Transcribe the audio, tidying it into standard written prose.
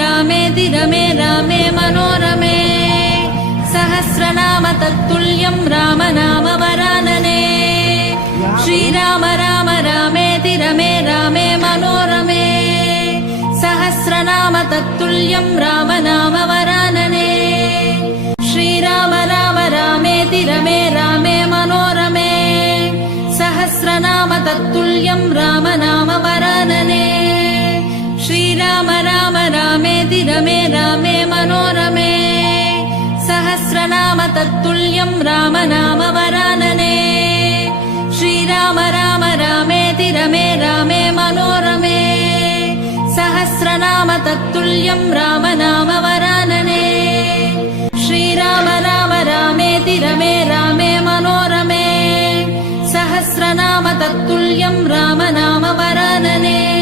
रामेति रमे रामे मनोरमे सहस्रनाम तत्तुल्यं राम नाम वरानने श्रीराम राम रामेति रमे रामे मनोरमे सहस्रनाम तत्तुल्यं राम नाम वरानने श्रीराम राम रामेति रमे रामे मनोरमे सहस्रनाम तत्तुल्यं राम नाम वरानने श्रीराम राम रामेति रमे रामे मनोरमे सहस्रनाम तत्तुल्यं राम नाम वरानने श्रीराम राम रामेति रमे रामे मनोरमे सहस्रनाम तत्तुल्यं राम नाम वरानने श्रीराम राम रामेति रमे रामे मनोरमे सहस्रनाम तत्तुल्यं राम नाम वरानने